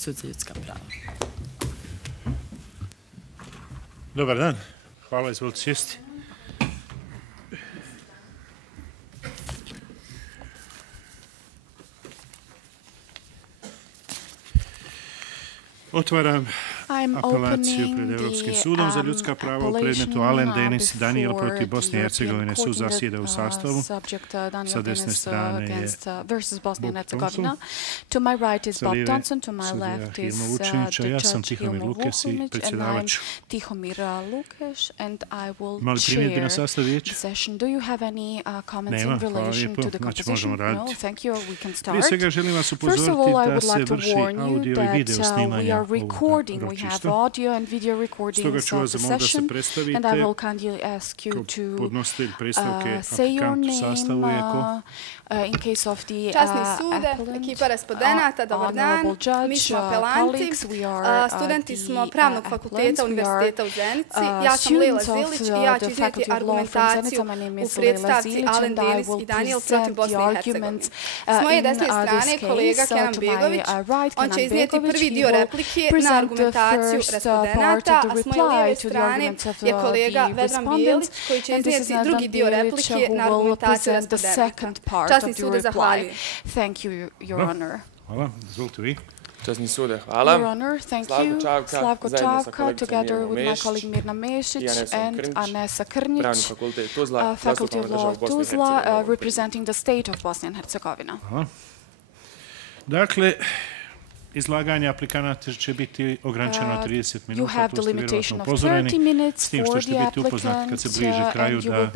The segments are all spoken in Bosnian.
sud za ljudska prava. Dobar dan. Hvala, izvolite sjesti. Otvaram apelaciju pred Europskim sudom za ljudska prava u predmetu Alen Denis Daniel protiv Bosne i Hercegovine. Sud zasjeda u sastavu. Sa desne strane je Bob Thompson, sa lijeva Hilma Vučinića, ja sam Tihomir Lukes i predsjedavač. Mali primjedbi na sastav vijeća? Nema, hvala lijepo, znači možemo raditi. Prije svega želim vas upozoriti da se vrši audio i video snimanja recording. We have audio and video recordings of the session, and I will kindly ask you to say your name in case of the Časni sude, ekipa respondenata, dobar dan. Mi smo apelanti, studenti smo Pravnog fakulteta Univerziteta u Zenici. Ja sam Lila Zilić i ja ću iznijeti argumentaciju u predstavci Alen Denis i Daniel protiv Bosne i Hercegovine. S moje desne strane kolega Kenan Begović, on će iznijeti prvi dio replike na argumentaciju respondenata, a s moje lijeve strane je kolega Vedran Bijelić koji će iznijeti drugi dio replike na argumentaciju respondenata. Časni sude, zahvaljujem. Thank you, Your Honor. Hvala, izvolite vi. Časni sude, hvala. Your Honor, thank you. Slavko Čavka, together with my colleague Mirna Mešić and Anesa Krnić, Pravni fakultet Tuzla, Faculty of Law Tuzla, representing the state of Bosnia and Herzegovina. Dakle, izlaganje aplikanata će biti ograničeno 30 minuta, tu ste vjerovatno upozoreni, s tim što ćete biti upoznati kad se bliže kraju da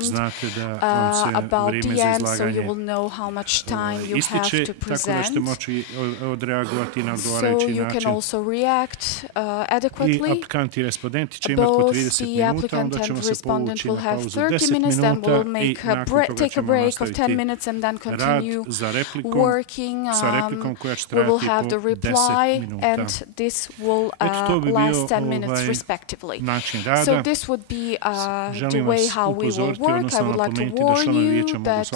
znate da vam se vrijeme za izlaganje ističe, tako da ćete moći odreagovati na odgovarajući način. I aplikanti i respondenti će imati po 30 minuta, onda ćemo se povući na pauzu 10 minuta i nakon toga ćemo nastaviti rad za sa replikom koja će trajati have the reply, and this will last 10 minutes respectively. So this would be the way how we will work. I would like to warn you that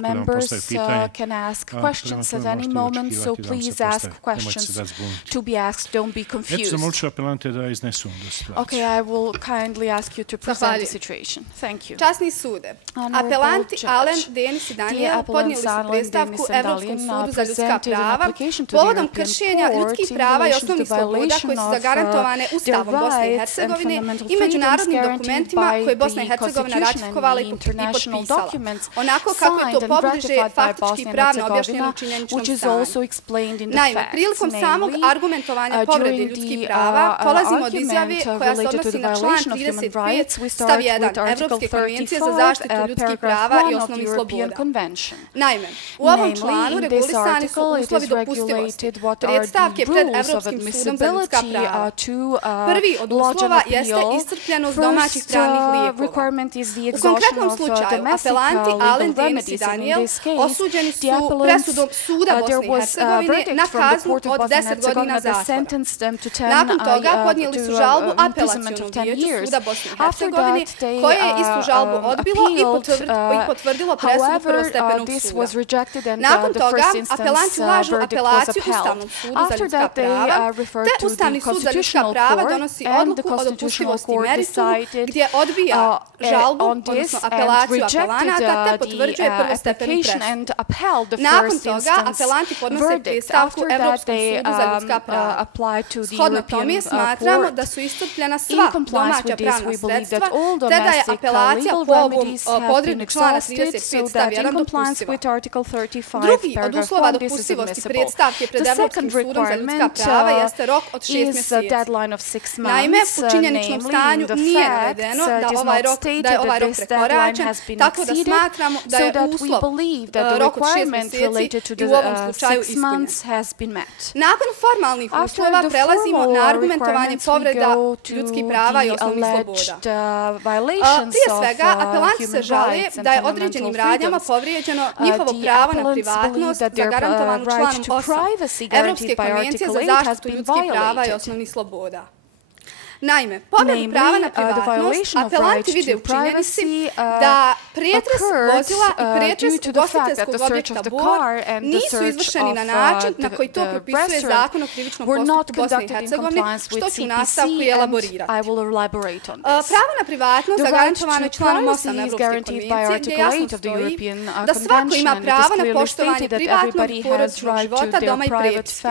members can ask questions at any moment, so please ask questions to be asked. Don't be confused. Okay, I will kindly ask you to present the situation. Thank you. Časni sude, apelanti Alen, Denis i Daniel podnijeli su predstavku Evropskom sudu za ljudska prava povodom kršenja ljudskih prava i osnovnih sloboda koje su zagarantovane Ustavom Bosne i Hercegovine i međunarodnim dokumentima koje Bosna i Hercegovina ratifikovala i potpisala, onako kako je to pobliže faktički i pravno objašnjeno u činjeničnom stanju. Naime, prilikom samog argumentovanja povrede ljudskih prava polazimo od izjave koja se odnosi na član 35 stav 1 Evropske konvencije za zaštitu ljudskih prava i osnovnih sloboda. Naime, u ovom članu regulisani su uslovi dopustivosti. Predstavke pred Evropskim sudom za ljudska prava. Prvi od uslova jeste iscrpljenost domaćih pravnih lijekova. U konkretnom slučaju, apelanti Alen, Denis i Daniel osuđeni su presudom Suda Bosne i Hercegovine na kaznu od 10 godina zatvora. Nakon toga podnijeli su žalbu apelacionom vijeću Suda Bosne i Hercegovine, koje je istu žalbu odbilo i potvrdilo presudu prvostepenog suda. Nakon toga, apelanti ulažu apelaciju Ustavnom sudu za ljudska prava, te Ustavni sud za ljudska prava donosi odluku o dopustivosti meritumu gdje odbija žalbu, odnosno apelaciju apelanata, te potvrđuje prvostepenu presudu. Nakon toga, apelanti podnose predstavku Evropskom sudu za ljudska prava. Shodno tome smatramo da su iscrpljena sva domaća pravna sredstva, te da je apelacija po ovom podredu člana 35 stav 1 dopustiva. Drugi od uslova dopustivosti predstavke pred Evropskim sudom za ljudska prava jeste rok od 6 mjeseci. Naime, u činjeničnom stanju nije navedeno da je ovaj rok prekoračen, tako da smatramo da je uslov rok od 6 mjeseci i u ovom slučaju ispunjen. Nakon formalnih uslova prelazimo na argumentovanje povreda ljudskih prava i osnovnih sloboda. Prije svega, apelanti se žale da je određenim radnjama povrijeđeno njihovo pravo na privatnost zagarantovanu članom 8 Evropske konvencije za zaštitu ljudskih prava i osnovnih sloboda. Naime, povredu prava na privatnost apelanti vide u činjenici da pretres vozila i pretres ugostiteljskog objekta Bor nisu izvršeni na način na koji to propisuje Zakon o krivičnom postupku Bosne i Hercegovine, što ću u nastavku i elaborirati. Pravo na privatnost zagarantovano je članom 8 Evropske konvencije, gdje jasno stoji da svako ima pravo na poštovanje privatnog i porodičnog života, doma i prepiske.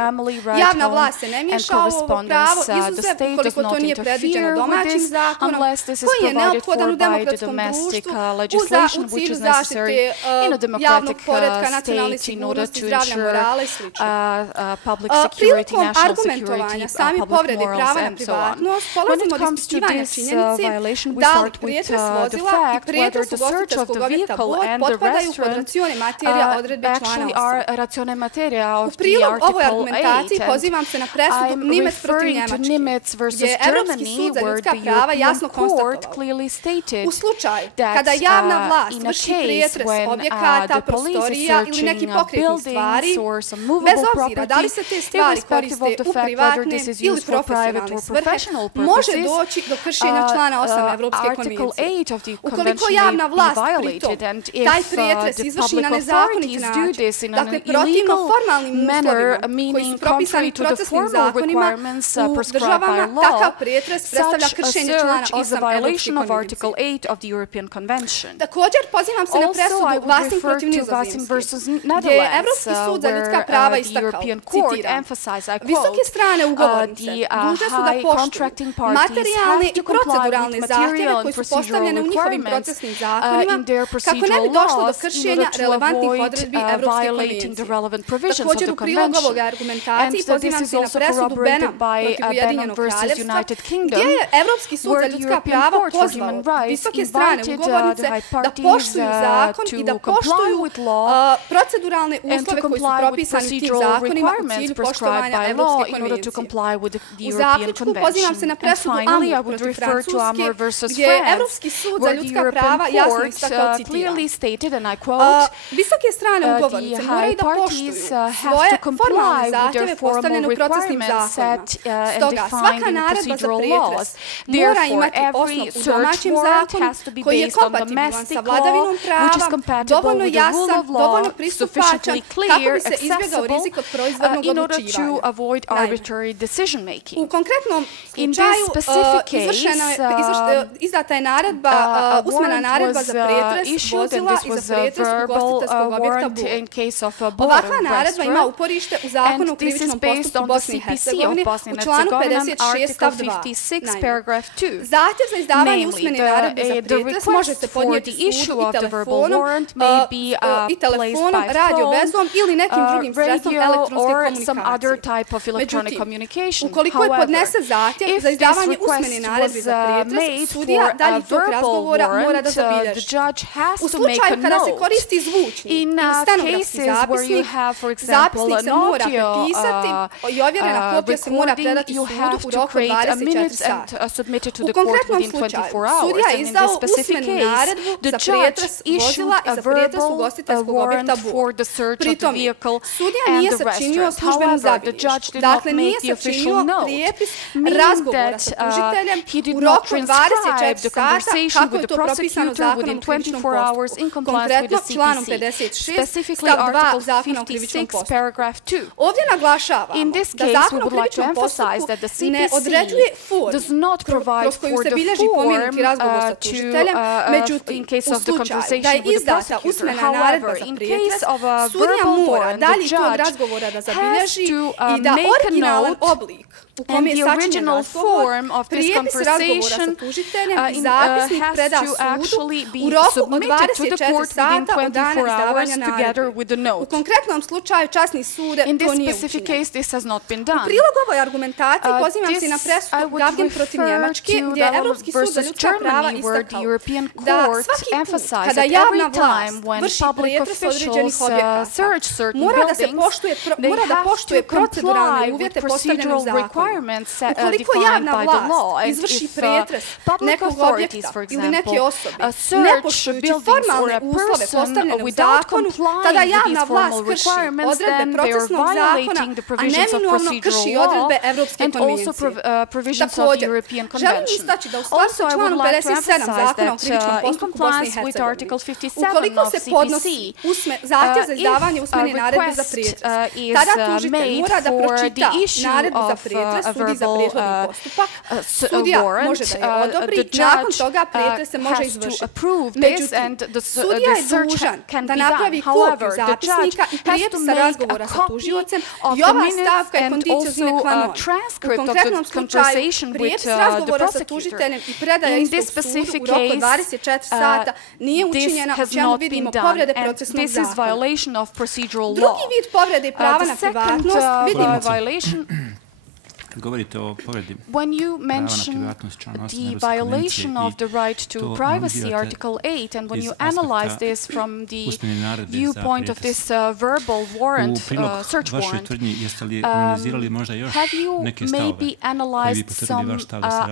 Javna vlast se ne miješa u ovo pravo, izuzev ukoliko to nije predviđeno domaćim zakonom, koji je neophodan u demokratskom društvu u cilju zaštite javnog poretka, nacionalne sigurnosti, zdravlja, morala i sl. Prilikom argumentovanja same povrede prava na privatnost polazimo od ispitivanja činjenice da li pretres vozila i pretres ugostiteljskog objekta Bor potpadaju pod racione materija odredbe člana 8. U prilog ovoj argumentaciji pozivam se na presudu Nimitz protiv Njemačke, gdje je Evropski sud za ljudska prava jasno konstatovao. U slučaju kada javna vlast vrši pretres objekata, prostorija ili nekih pokretnih stvari, bez obzira da li se te stvari koriste u privatne ili profesionalne svrhe, može doći do kršenja člana 8 Evropske konvencije. Ukoliko javna vlast pritom taj pretres izvrši na nezakonit način, dakle protivno formalnim uslovima koji su propisani procesnim zakonima u državama, takav pretres predstavlja kršenje člana 8 Evropske konvencije. Također pozivam se na presudu Vasim protiv Nizozemske, gdje je Evropski sud za ljudska prava istakao, citiram, visoke strane ugovornice dužne su da poštuju materijalne i proceduralne zahtjeve koji su postavljene u njihovim procesnim zakonima kako ne bi došlo do kršenja relevantnih odredbi Evropske konvencije. Također u prilog ovog argumentaciji pozivam se na presudu Bena protiv Ujedinjenog kraljevstva, gdje je Evropski sud za ljudska prava pozvao visoke strane ugovornice da poštuju zakon i da poštuju proceduralne uslove koji su propisani tim zakonima u cilju poštovanja Evropske konvencije. U zaključku pozivam se na presudu Amur protiv Francuske, gdje je Evropski sud za ljudska prava jasno istakao, citiram, visoke strane ugovornice moraju da poštuju svoje formalne zahtjeve postavljene u procesnim zakonima. Stoga, svaka naredba za pretres mora imati osnov u domaćem zakonu koji je kompatibilan sa vladavinom prava, dovoljno jasan, dovoljno pristupačan kako bi se izbjegao rizik od proizvodnog odlučivanja. U konkretnom slučaju izdata je naredba, usmena naredba za pretres vozila i za pretres ugostiteljskog objekta Bor. Ovakva naredba ima uporište u Zakonu o krivičnom postupku Bosne i Hercegovine u članu 56 stav 2. Naime, zahtjev za izdavanje usmene naredbe za pretres može se podnijeti sudu i telefonom, radio vezom ili nekim drugim sredstvom elektronske komunikacije. Međutim, ukoliko je podnesen zahtjev za izdavanje usmene naredbe za pretres, sudija dalje tog razgovora mora da zabilježi. U slučaju kada se koristi zvučni ili stenografski zapisnik, zapisnik se mora prepisati i ovjerena kopija se mora predati sudu u roku 24 sata. U konkretnom slučaju, sudija je izdao usmenu naredbu za pretres vozila i za pretres ugostiteljskog objekta Bor. Pritom, sudija nije sačinio službenu zabilješku, dakle nije sačinio prijepis razgovora sa tužiteljem u roku 24 sata kako je to propisano Zakonom o krivičnom postupku, konkretno članom 56 stav 2 Zakona o krivičnom postupku. Ovdje naglašavam da Zakon o krivičnom postupku ne određuje formu kroz koju se bilježi pomenuti razgovor sa tužiteljem, međutim, u slučaju da je izdata usmena naredba za pretres, sudija mora dalje tog razgovora da zabilježi i da originalan oblik u kome je sačinjen razgovor, prijepis razgovora sa tužiteljem i zapisnik preda sudu u roku od 24 sata od dana izdavanja naredbe. U konkretnom slučaju časni sud to nije učinjen. U prilog ovoj argumentaciji pozivam se na presudu Gavgen protiv Njemačke, gdje je Evropski sud za ljudska prava istakao da svaki put kada javna vlast vrši pretres određenih objekata, mora da poštuje proceduralne uvjete postavljene u zakonu. Ukoliko javna vlast izvrši pretres nekog objekta ili neke osobe, ne poštujući formalne uslove postavljene u zakonu, tada javna vlast krši odredbe procesnog zakona, a neminovno krši odredbe Evropske konvencije. Također, želim istaći da u skladu sa članom 57 Zakona o krivičnom postupku Bosne i Hercegovine, ukoliko se podnosi zahtjev za izdavanje usmene naredbe za pretres, tada tužitelj mora da pročita naredbu za pretres sudiji za prethodni postupak, sudija može da je odobri, nakon toga pretres se može izvršiti. Međutim, sudija je dužan da napravi kopiju zapisnika i prijepisa razgovora sa tužiocem i ova stavka je conditio sine qua non. U konkretnom slučaju, prijepis razgovora sa tužiteljem i predaja istog sudu u roku od 24 sata nije učinjena, u čemu vidimo povrede procesnog zakona. Drugi vid povrede prava na privatnost vidimo govorite o povredi when you mention the violation of the right to privacy, Article 8, and when you analyze this from the viewpoint of this verbal warrant, search warrant, have you maybe analyzed some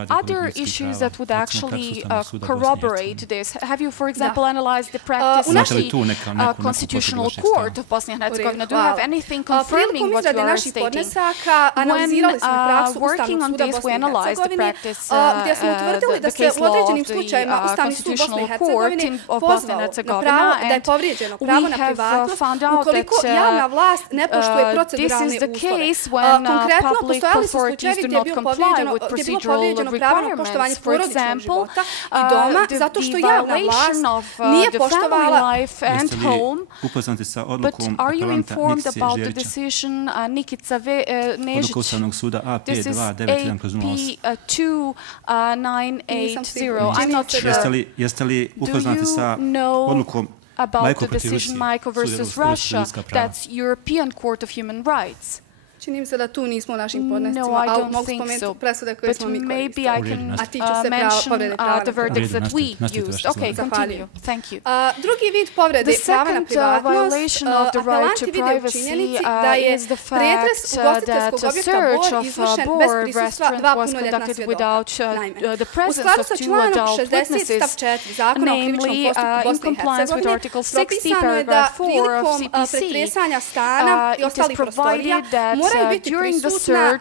other issues that would actually corroborate this? Have you, for example, analyzed the practice of the Constitutional Court of Bosnia and Herzegovina? Do you have anything confirming what you are stating? When working on this, we analyzed the practice, the case law of the Constitutional Court of Bosnia and Herzegovina, and we have found out that this is the case when public authorities do not comply with procedural requirements. For example, the violation of the family life and home. But are you informed about the decision Nikica Nežić? This is AP2980. I'm not sure. Jeste li upoznati sa odlukom about the decision Michael versus Russia? That's European Court of Human Rights. Čini mi se da tu nismo u našim podnescima, ali mogu spomenuti presude koje smo mi koristili. A tiču se mention the verdicts that we used. Okay, continue. Thank you. Drugi vid povrede prava na privatnost, apelanti vide u činjenici da je pretres ugostiteljskog objekta Bor izvršen bez prisustva dva punoljetna svjedoka. Naime, u skladu sa članom 60 stav 4 Zakona o krivičnom postupku Bosne i Hercegovine, propisano je da prilikom pretresanja stana i ostalih prostorija moraju biti prisutna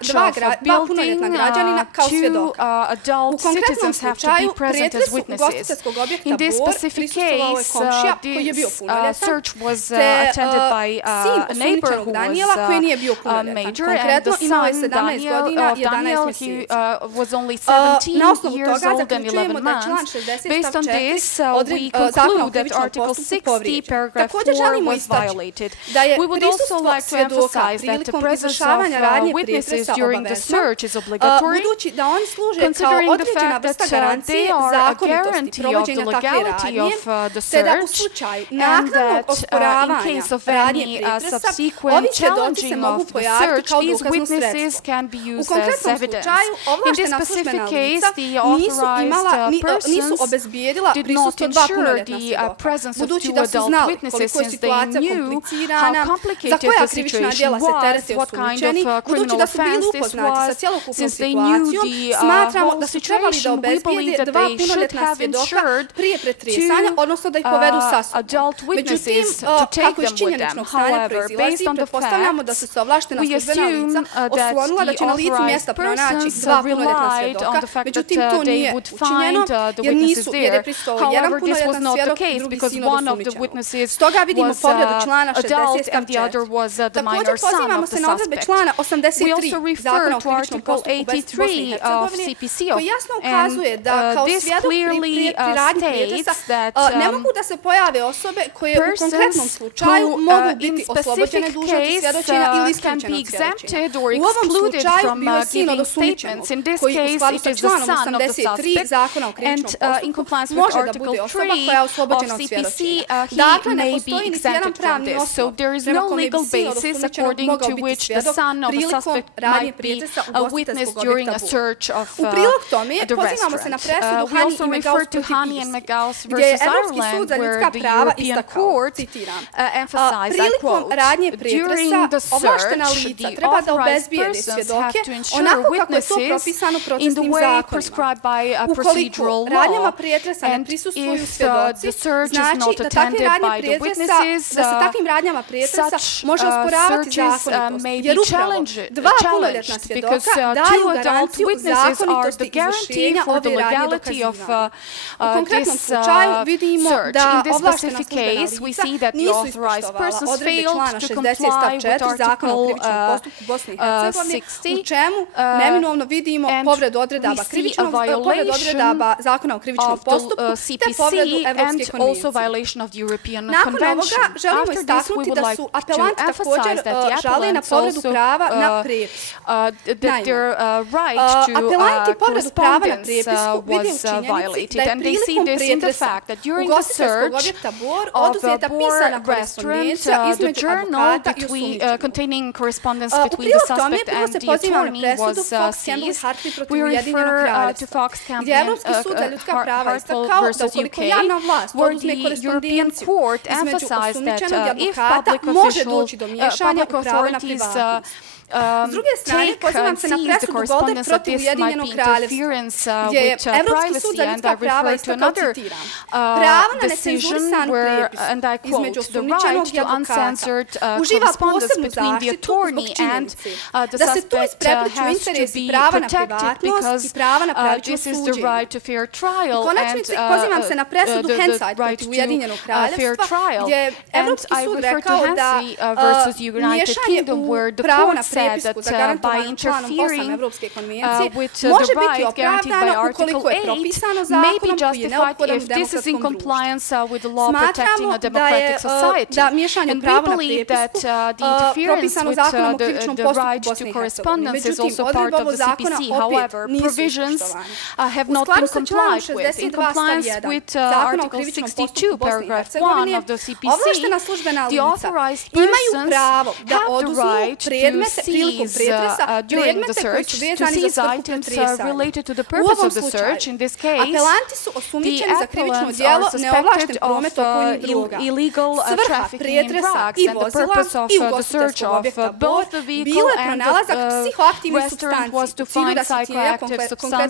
dva punoljetna građanina kao svjedoka. U konkretnom slučaju, pretres ugostiteljskog objekta Bor prisustvovao je komšija koji je bio punoljetan, te sin osumnjičenog Danijela koji nije bio punoljetan. Konkretno imao je 17 godina i 11 mjeseci. Na osnovu toga zaključujemo da je član 60 stav 4 Zakona o krivičnom postupku povrijeđen. Također želimo istaći da je prisustvo svjedoka prilikom izvršavanja radnje pretresa obavezno, budući da oni služe kao određena vrsta garancije zakonitosti provođenja takve radnje, te da u slučaju naknadnog osporavanja radnje pretresa, ovi svjedoci se mogu pojaviti kao dokazno sredstvo. U konkretnom slučaju, ovlaštena službena lica nisu obezbijedila prisustvo dva punoljetna svjedoka, budući da su znali koliko je situacija komplicirana, za koja krivična djela se terete osumnjičeni, budući da su bili upoznati sa cjelokupnom situacijom, smatramo da su trebali da obezbijede dva punoljetna svjedoka prije pretresanja, odnosno da ih povedu sa sobom. Međutim, kako iz činjeničnog stanja proizilazi, pretpostavljamo da su se ovlaštena službena lica oslonila da će na licu mjesta pronaći dva punoljetna svjedoka, međutim to nije učinjeno jer je prisutio jedan punoljetan svjedok i drugi sin od osumnjičenog. Stoga vidimo povredu člana 60 stav 4. Također pozivamo se na odredbe člana 83 Zakona o krivičnom postupku Bosne i Hercegovine, koji jasno ukazuje da kao svjedok pri radnji pretresa ne mogu da se pojave osobe koje u konkretnom slučaju mogu biti oslobođene dužnosti svjedočenja ili isključenog svjedočenja. U ovom slučaju bio je sin od osumnjičenog, koji u skladu sa članom 83 Zakona o krivičnom postupku može da bude osoba koja je oslobođena od svjedočenja. Dakle, ne postoji niti jedan pravni osnov prema kome bi sin od osumnjičenog mogao biti svjedok prilikom radnje pretresa ugostiteljskog objekta Bor. U prilog tome pozivamo se na presudu Hani i Megaus protiv Irske, gdje je Evropski sud za ljudska prava istakao, citiram, prilikom radnje pretresa ovlaštena lica treba da obezbijede svjedoke onako kako je to propisano procesnim zakonima. Ukoliko radnjama pretresa ne prisustvuju svjedoci, znači da se takvim radnjama pretresa može osporavati zakonitost, jer jer upravo dva punoljetna svjedoka daju garanciju zakonitosti izvršenja ove radnje dokazivanja. U konkretnom slučaju vidimo da ovlaštena službena lica nisu ispoštovala odredbe člana 60 stav 4 Zakona o krivičnom postupku Bosne i Hercegovine, u čemu neminovno vidimo povredu odredaba Zakona o krivičnom postupku te povredu Evropske konvencije. Nakon ovoga želimo istaknuti da su apelanti također žale na povredu prava na prepis. Naime, apelanti povredu prava na prepisku vide u činjenici da je prilikom pretresa ugostiteljskog objekta Bor oduzeta pisana korespondencija između advokata i osumnjičenog. U prilog tome prvo se poziva na presudu Fox Campbell Hartley protiv Ujedinjenog kraljevstva, gdje je Evropski sud za ljudska prava istakao da ukoliko javna vlast oduzme korespondenciju između osumnjičenog i advokata, može doći do miješanja u pravo na privatnost. S druge strane, pozivam se na presudu Boldek protiv Ujedinjenog kraljevstva, gdje je Evropski sud za ljudska prava istakao, citiram, pravo na necenzurisanu prepis između osumnjičenog i advokata uživa posebnu zaštitu zbog činjenice da se tu isprepliču interesi prava na privatnost i prava na pravično suđenje. U konačnici, pozivam se na presudu Henside protiv Ujedinjenog kraljevstva, gdje je Evropski sud rekao da miješanje u pravo na prepisku zagarantovano članom 8 Evropske konvencije može biti opravdano ukoliko je propisano zakonom koji je neophodan u demokratskom društvu. Smatramo da miješanje u pravo na prepisku propisano zakonom o krivičnom postupku Bosne i Hercegovine. Međutim, odredba ovog zakona opet nisu ispoštovane. U skladu sa članom 62 stav 1 Zakona o krivičnom postupku Bosne i Hercegovine, ovlaštena službena lica imaju pravo da oduzmu predmete prilikom pretresa, predmete koji su vezani za svrhu pretresanja. U ovom slučaju, apelanti su osumnjičeni za krivično djelo neovlašten promet opojnih droga. Svrha pretresa i vozila i ugostiteljskog objekta Bor bilo je pronalazak psihoaktivnih supstanci u cilju rasvjetljenja konkretnog slučaja.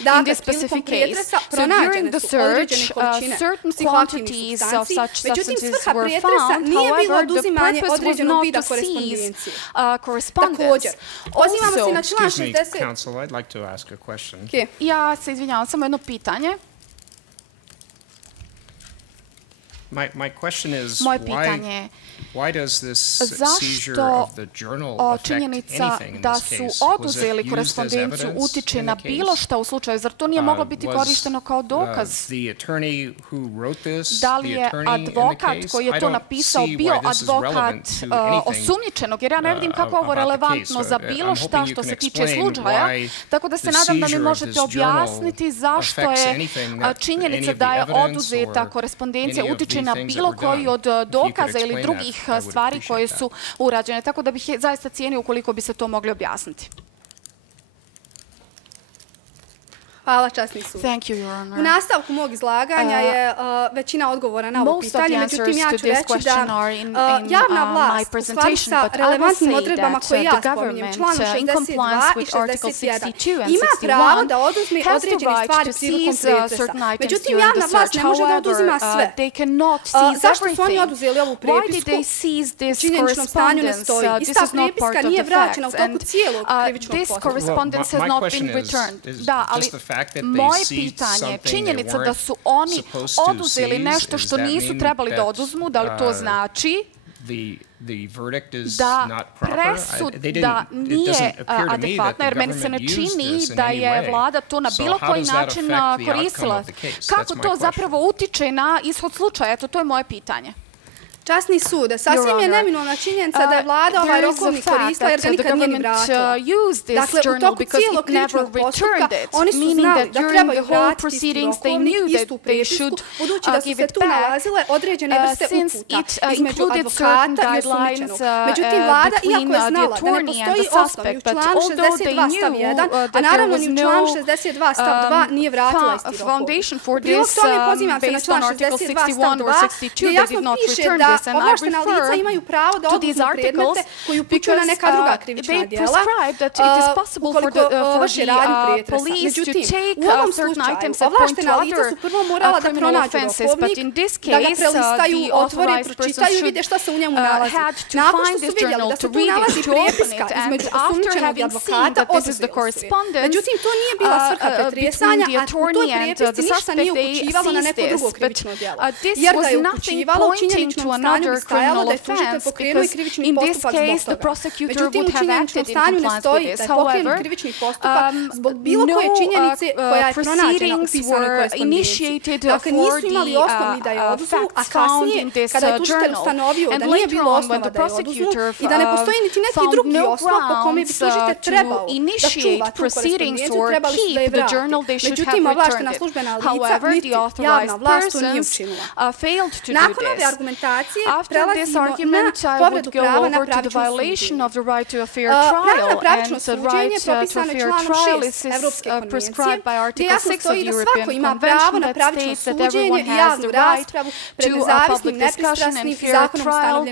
Dakle, prilikom pretresa pronađene su određene količine psihoaktivnih supstanci, međutim svrha pretresa nije bilo oduzimanje određenog vida korespondencije. Također, pozivamo se na član 60... Ja se izvinjavam, samo jedno pitanje. Moje pitanje je zašto činjenica da su oduzeli korespondenciju utiče na bilo šta u slučaju? Zar to nije moglo biti korišteno kao dokaz? Da li je advokat koji je to napisao bio advokat osumnjičenog? Jer ja ne vidim kako ovo relevantno za bilo šta što se tiče slučaja. Tako da se nadam da mi možete objasniti zašto je činjenica da je oduzeta korespondencija utiče na bilo koji od dokaza ili drugih stvari koje su urađene. Tako da bih zaista cijenio ukoliko bi se to mogli objasniti. Hvala, časni sud. U nastavku mog izlaganja je većina odgovora na ovo pitanje, međutim ja ću reći da javna vlast u skladu sa relevantnim odredbama koje ja spominjem, članu 62 i 61, ima pravo da oduzme određene stvari prilikom pretresa. Međutim, javna vlast ne može da oduzima sve. Zašto su oni oduzeli ovu prepisku? U činjeničnom stanju ne stoji. Ista prepiska nije vraćena u toku cijelog krivičnog postupka. Da, ali moje pitanje, činjenica da su oni oduzeli nešto što nisu trebali da oduzmu, da li to znači da presuda nije adekvatna, jer meni se ne čini da je vlada to na bilo koji način koristila. Kako to zapravo utiče na ishod slučaja? Eto, to je moje pitanje. Časni sud, sasvim je neminovna činjenica da je vlada ovaj rokovnik koristila jer ga nikad nije ni vratila. Dakle, u toku cijelog krivičnog postupka oni su znali da trebaju vratiti isti rokovnik, istu prepisku, budući da su se tu nalazile određene vrste uputa između advokata i osumnjičenog. Međutim, vlada, iako je znala da ne postoji osnov i u članu 62 stav 1, a naravno ni u članu 62 stav 2 nije vratila isti rokovnik. Prilog tome pozivam se na član 62 stav 2, gdje jasno piše da this, and I refer to these articles because they prescribe that it is possible for the police to take certain items that point to other criminal offenses, but in this case, the authorized person should had to find this journal, to read it, to open it, and after having seen that this is the correspondence between the attorney and the suspect, they seized this, but this was nothing pointing to another criminal offense, because in this case, the prosecutor would have acted in compliance with this. However, no proceedings were initiated for the facts found in this journal, and later on, when the prosecutor found no grounds to initiate proceedings or keep the journal, they should have returned it. However, the authorized persons failed to do this. After this argument, I would go over to the violation of the right to a fair trial, and the right to a fair trial is prescribed by Article 6 of the European Convention that states that everyone has the right to a public discussion and fair trial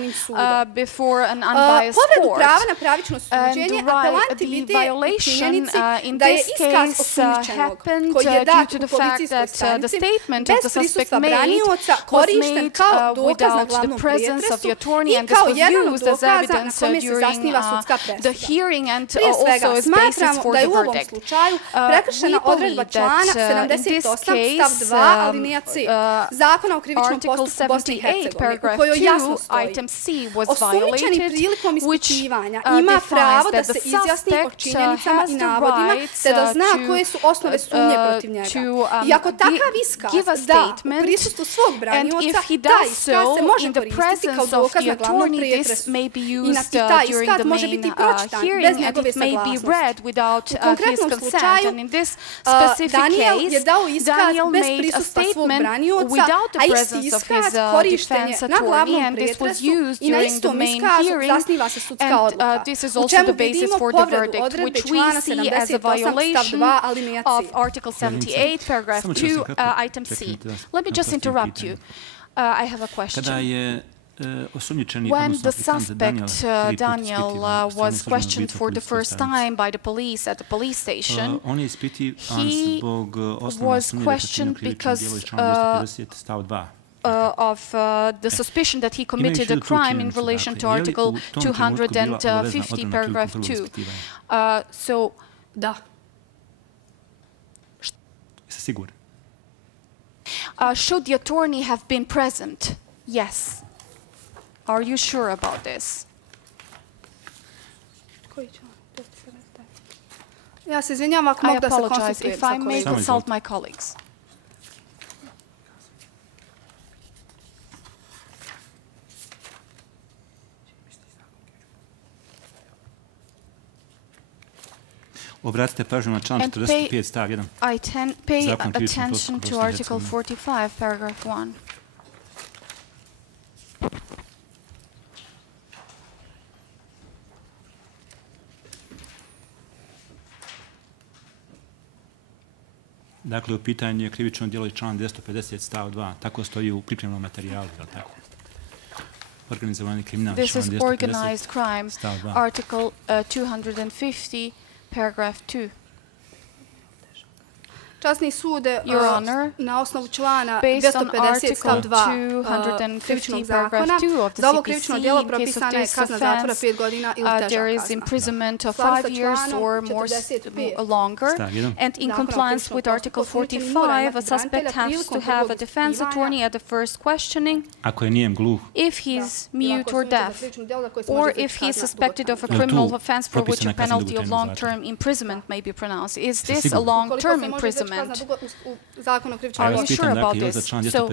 before an unbiased court. And the violation in this case happened due to the fact that the statement of the suspect made was made without the presence of the attorney, and this was used as evidence during the hearing and also as basis for the verdict. We believe that in this case, Article 78, paragraph 2, item C was violated, which defines that the suspect has the right to give a statement, and if he does so in the presence of the attorney, this may be used during the main hearing, and it may be read without his consent. And in this specific case, Daniel made a statement without the presence of his defense attorney, and this was used during the main hearing, and this is also the basis for the verdict, which we see as a violation of Article 78, paragraph 2, item C. Let me just interrupt you. I have a question. When the suspect, Daniel, was questioned for the first time by the police at the police station, he was questioned because of the suspicion that he committed a crime in relation to Article 250, paragraph 2. So, should the attorney have been present? Yes. Are you sure about this? I apologize if I may consult my colleagues. Obratite pažnju na član 45, stav 1. Pay attention to Article 45, paragraph 1. Dakle, u pitanju je krivično djelo iz člana 250 stav 2. Tako stoji u pripremnom materijalu, je li tako? Organizovani kriminal, član 250 stav 2. This is organized crime, Article 250, paragraph 2. Časni sud na osnovu člana 250 stav 2 krivičnog zakona za ovo krivično djelo propisana je kazna zatvora 5 godina ili teža there is imprisonment of 5 years or more longer, and in compliance with Article 45, a suspect has to have a defense attorney at the first questioning if he's mute or deaf, or if he's suspected of a criminal offense for which a penalty of long-term imprisonment may be pronounced. Is this a long-term imprisonment? Are you sure about this? So,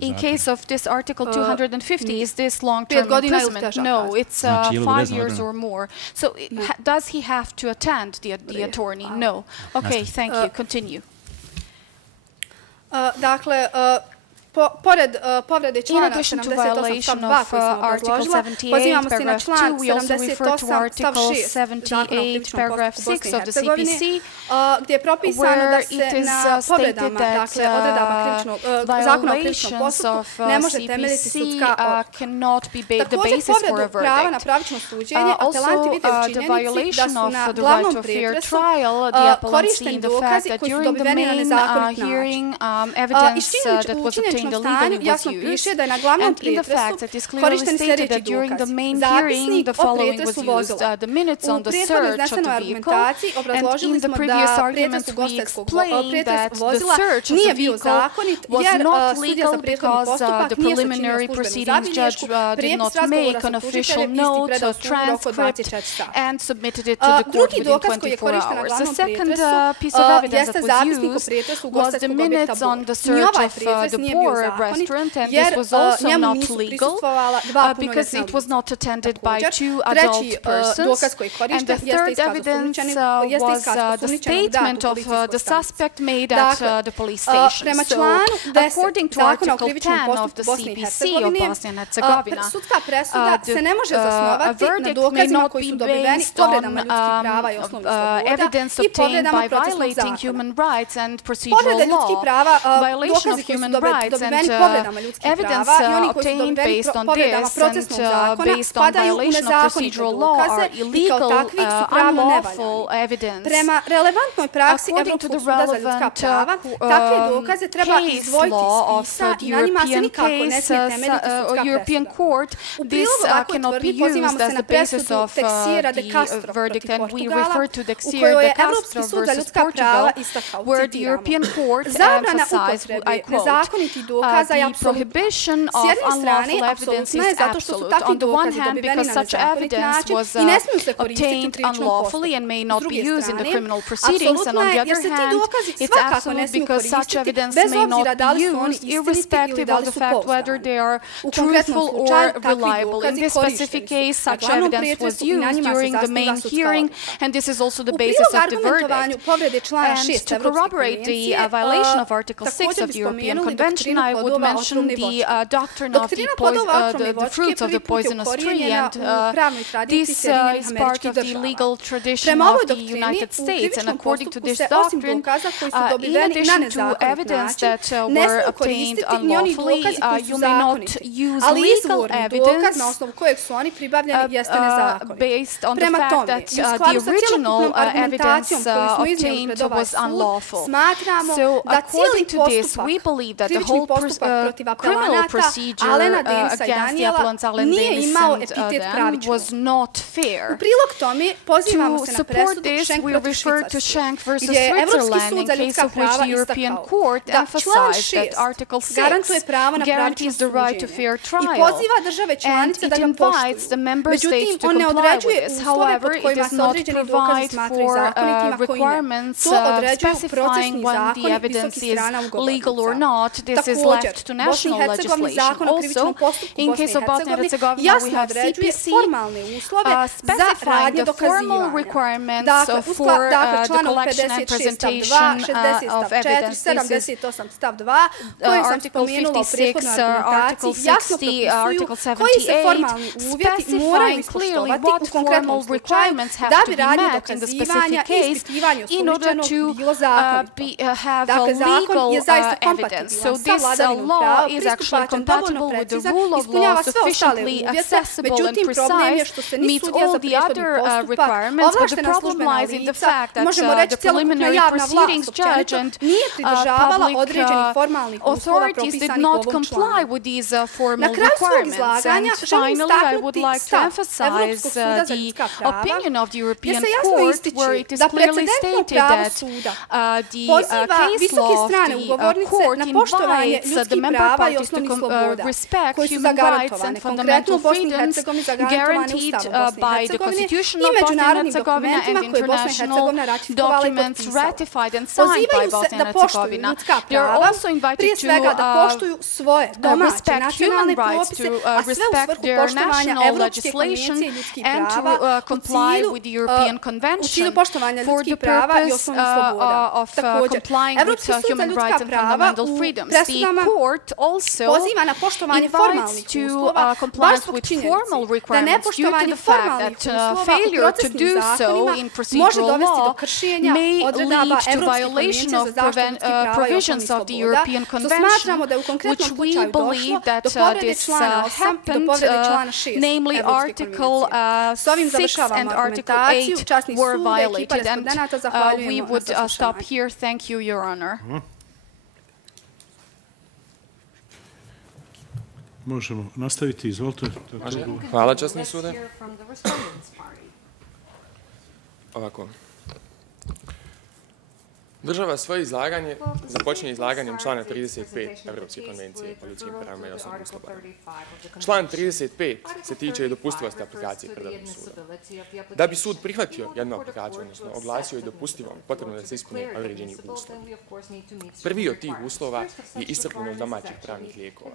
in case of this Article 250, is this long-term imprisonment? No, it's 5 years or more. So, does he have to attend the attorney? No. Okay, thank you. Continue. Dakle, pored povrede člana 78 stav 2 koji sam obrazložila, pozivamo se na član 78 stav 6 paragraph 6 of the CPC, gdje je propisano da se na povredama, dakle, odredama zakona o krivičnom postupku ne može temeljiti sudska odluka. Također, povredu prava na pravično suđenje apelanti vide u činjenici da su na glavnom pretresu korišteni dokazi koji su dobiveni na nezakonit način. I u činjeničnom stanju jasno piše da je na glavnom pretresu korišteni sljedeći dokazi. Zapisnik o pretresu vozila. U prethodno iznesenoj argumentaciji obrazložili smo da pretres vozila nije bio zakonit jer sudija za prethodni postupak nije sačinio službenu zabilješku, prijepis razgovora sa tužiteljem isti predao sudu u roku od 24 sata. Drugi dokaz koji je korišten na glavnom pretresu jeste zapisnik o pretresu ugostiteljskog objekta Bor. Ni ovaj pretres nije bio zakonit jer njemu nisu prisustvovala dva punoljetna lica. Također, treći dokaz koji je korišten jeste iskaz o sumnjičenom datu policijskog stanice. Prema članu 10 Zakona o krivičnom postupku Bosne i Hercegovine, sudska presuda se ne može zasnovati na dokazima koji su dobiveni povredama ljudskih prava i osnovnih sloboda i povredama procesnog zakona. Povrede ljudskih prava, dokazi koji su dobiveni povredama ljudskih prava i oni koji su dobiveni povredama procesnog zakona spadaju u nezakonite dokaze i kao takvi su pravno nevaljani. Prema relevantnoj praksi Evropskog suda za ljudska prava, takve dokaze treba izdvojiti iz spisa i na njima se nikako ne smije temeljiti sudska presuda. U prilogu ovakvoj tvrdnji pozivamo se na presudu Teixeira de Castro protiv Portugala, u kojoj je Evropski sud za ljudska prava istakao, citiramo, zabrana upotrebe nezakonitih dokaza je apsolutna. S jedne strane, apsolutna je zato što su takvi dokazi dobiveni na nezakonit način i ne smiju se koristiti u krivičnom postupku. S druge strane, apsolutna je jer se ti dokazi svakako ne smiju koristiti bez obzira da li su oni istiniti ili da li su pouzdani. U konkretnom slučaju, takvi dokazi korišteni su na glavnom pretresu i na njima se zasniva sudska odluka. U prilog argumentovanju povrede člana 6 Evropske konvencije, također bi spomenuli doktrinu plodova otrovne voćke. Doktrina plodova otrovne voćke prvi put je ukorijenjena u pravnoj tradiciji Sjedinjenih Američkih Država. Prema ovoj doktrini, u krivičnom postupku se osim dokaza koji su dobiveni na nezakonit način, ne smiju koristiti ni oni dokazi koji su zakoniti, ali izvorni dokaz na osnovu kojeg su oni pribavljeni jeste nezakonit. Prema tome, i u skladu sa cjelokupnom argumentacijom koju smo iznijeli pred ovaj sud, smatramo da cijeli postupak, krivični postupak protiv apelanata Alena, Denisa i Danijela nije imao epitet pravičnog. U prilog tome pozivamo se na presudu Schenk protiv Švicarske, gdje je Evropski sud za ljudska prava istakao da član 6 garantuje pravo na pravično suđenje i poziva države članice da ga poštuju. Međutim, on ne određuje uslove pod kojima se određeni dokazi smatraju zakonitima koji ne. To određuju procesni zakoni visokih strana ugovornica. Također, Bosni i Hercegovini zakon o krivičnom postupku Bosne i Hercegovine jasno određuje formalne uslove za radnje dokazivanja. Dakle, članom 56 stav 2, 60 stav 4, 78 stav 2, koje sam spomenula u prethodnoj argumentaciji, jasno propisuju koji se formalni uvjeti moraju ispoštovati u konkretnom slučaju da bi radnje dokazivanja i ispitivanje osumnjičenog bilo zakonito. Dakle, zakon je zaista kompatibilan sa vladavinom prava, pristupačan, dovoljno precizan, ispunjava sve ostale uvjete, međutim, problem je što se ni sudija za prethodni postupak, ovlaštena službena lica, možemo reći celokupna javna vlast općenito, nije pridržavala određenih formalnih uslova propisanih u ovom članu. Na kraju svog izlaganja želim istaknuti stav Evropskog suda za ljudska prava, gdje se jasno ističe da precedentno pravo suda poziva visoke strane ugovornice na poštovanje ljudskih prava i osnovnih sloboda, koji su zagarantovane, konkretno u Bosni i Hercegovini zagarantovane Ustavom Bosne i Hercegovine i međunarodnim dokumentima koje je Bosna i Hercegovina ratifikovala i potpisala. Pozivaju se da poštuju ljudska prava, prije svega da poštuju svoje domaće nacionalne propise, a sve u svrhu poštovanja Evropske konvencije ljudskih prava u cilju poštovanja ljudskih prava i osnovnih sloboda. Također, Evropski sud za ljudska prava u presudi kaznama poziva na poštovanje formalnih uslova, baš zbog činjenice da nepoštovanje formalnih uslova u procesnim zakonima može dovesti do kršenja odredaba Evropske konvencije za zaštitu ljudskih prava i osnovnih sloboda, što smatramo da je u konkretnom slučaju došlo do povrede člana 8 i do povrede člana 6 Evropske konvencije. S ovim završavamo argumentaciju. Časni sud, ekipa respondenata, zahvaljujemo na saslušanju. Možemo nastaviti, izvolite. Hvala, časni sude. Ovako. Država svoje izlaganje započinje izlaganjem člana 35 Evropske konvencije o ljudskim pravima i osnovnim slobodama. Član 35 se tiče dopustivosti aplikacije pred Državnim sudom. Da bi sud prihvatio jednu aplikaciju, odnosno oglasio je dopustivom, potrebno da se ispune određeni uslovi. Prvi od tih uslova je iscrpljenost domaćih pravnih lijekova.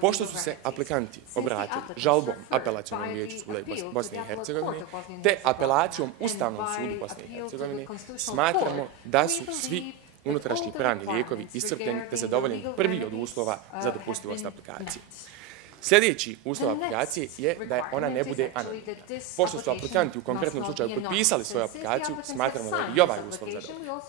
Pošto su se aplikanti obratili žalbom apelacionom vijeću suda Bosne i Hercegovine te apelacijom Ustavnom sudu Bosne i Hercegovine, smatramo da su svi unutrašnji pravni lijekovi iscrpljeni te zadovoljeni prvi od uslova za dopustivost aplikacije. Sljedeći uslov aplikacije je da ona ne bude anonimna. Pošto su aplikanti u konkretnom slučaju potpisali svoju aplikaciju, smatramo da je i ovaj uslov zadovoljen.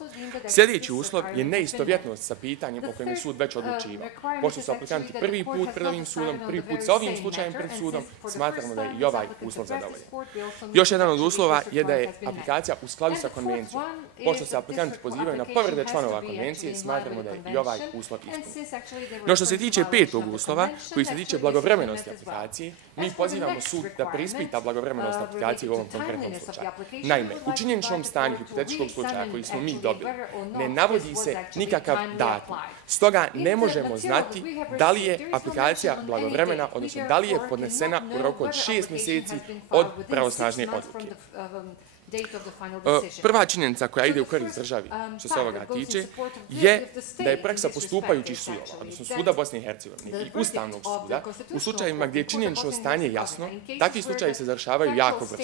Sljedeći uslov je neistovjetnost sa pitanjem o kojem je sud već odlučivao. Pošto su aplikanti prvi put pred ovim sudom, prvi put sa ovim slučajem pred sudom, smatramo da je i ovaj uslov zadovoljen. Još jedan od uslova je da je aplikacija u skladu sa konvencijom. Pošto se aplikanti pozivaju na povrede članova konvencije, smatramo da je i ovaj uslov ispunjen. No što se tiče petog uslova, koji se tiče blagovremenosti aplikacije, mi pozivamo sud da preispita blagovremenost aplikacije u ovom konkretnom slučaju. Naime, u činjeničnom stanju hipotetičkog slučaja koji smo mi dobili, ne navodi se nikakav datum. Stoga ne možemo znati da li je aplikacija blagovremena, odnosno da li je podnesena u roku od 6 mjeseci od pravosnažne odluke. Prva činjenica koja ide u korist državi, što se ovoga tiče, je da je praksa postupajućih sudova, odnosno suda Bosne i Hercegovine i Ustavnog suda, u slučajevima gdje je činjenično stanje jasno, takvi slučajevi se završavaju jako brzo.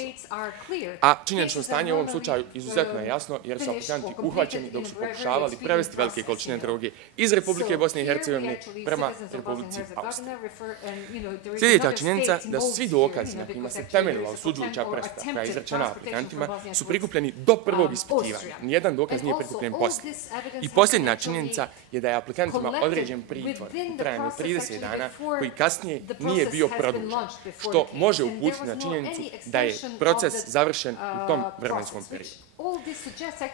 A činjenično stanje u ovom slučaju izuzetno je jasno, jer su aplikanti uhvaćeni dok su pokušavali prevesti velike količine droge iz Republike Bosne i Hercegovine prema Republici Austrije. Sljedeća činjenica da su svi dokazi na kojima se temeljila osuđujuća presuda koja je izrečena aplikantima su prikupljeni do prvog ispitivanja. Nijedan dokaz nije prikupljen poslije. I posljednja činjenica je da je aplikantima određen pritvor u trajanju 30 dana koji kasnije nije bio produžen, što može uputiti na činjenicu da je proces završen u tom vremenskom periodu.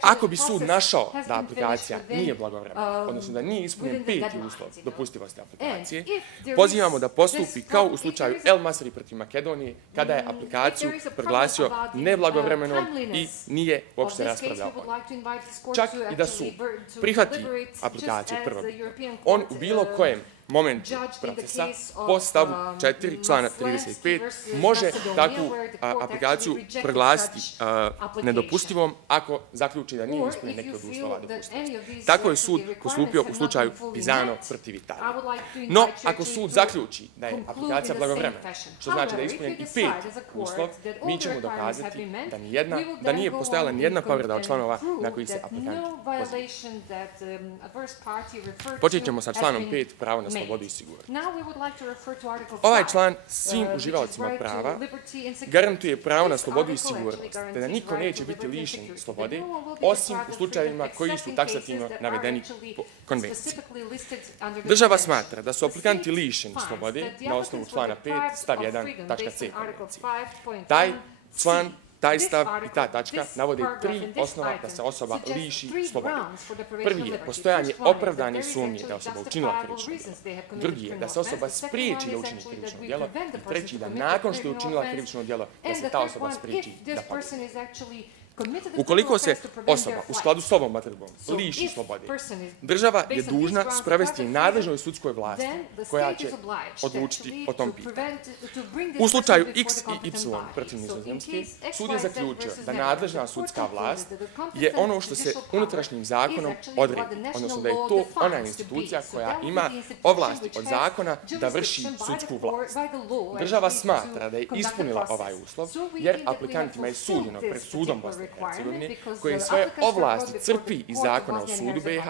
Ako bi sud našao da aplikacija nije blagovremena, odnosno da nije ispunjen peti uslov dopustivosti aplikacije, pozivamo da postupi kao u slučaju El Masri protiv Makedonije, kada je aplikaciju proglasio neblagovremenom i nije uopšte raspravljao. Čak i da sud prihvati aplikaciju prvog, on u bilo kojem momentu procesa po stavu 4 člana 35 može takvu aplikaciju proglasiti nedopustivom ako zaključi da nije ispunjen neki od uslova dopustivosti. Tako je sud postupio u slučaju Pisano protiv Italije. No, ako sud zaključi da je aplikacija blagovremena, što znači da je ispunjen i peti uslov, mi ćemo dokazati da nije postojala nijedna povreda od članova na koji se aplikanti pozivaju. Počet ćemo sa članom 5, pravo na slobodu i sigurnost. Ovaj član svim uživaocima prava garantuje pravo na slobodu i sigurnost, te da niko neće biti lišen slobode, osim u slučajevima koji su taksativno navedeni po konvenciji. Država smatra da su aplikanti lišeni slobode na osnovu člana 5, stav 1.c konvencije. Taj stav i ta tačka navode 3 osnova da se osoba liši slobode. Prvi je postojanje opravdane sumnje da osoba učinila krivično djelo. Drugi je da se osoba spriječi da učini krivično djelo. I treći da nakon što je učinila krivično djelo, da se ta osoba spriječi da pobjedi. Ukoliko se osoba u skladu s ovom odredbom liši slobode, država je dužna sprovesti nadležnoj sudskoj vlasti koja će odlučiti o tom pitanju. U slučaju X i Y protiv Nizozemske, sud je zaključio da nadležna sudska vlast je ono što se unutrašnjim zakonom odredi, odnosno da je to ona institucija koja ima ovlasti od zakona da vrši sudsku vlast. Država smatra da je ispunila ovaj uslov jer aplikantima je suđeno pred sudom Bosne i Hercegovine, koje svoje ovlasti crpi iz zakona o sudu BiH,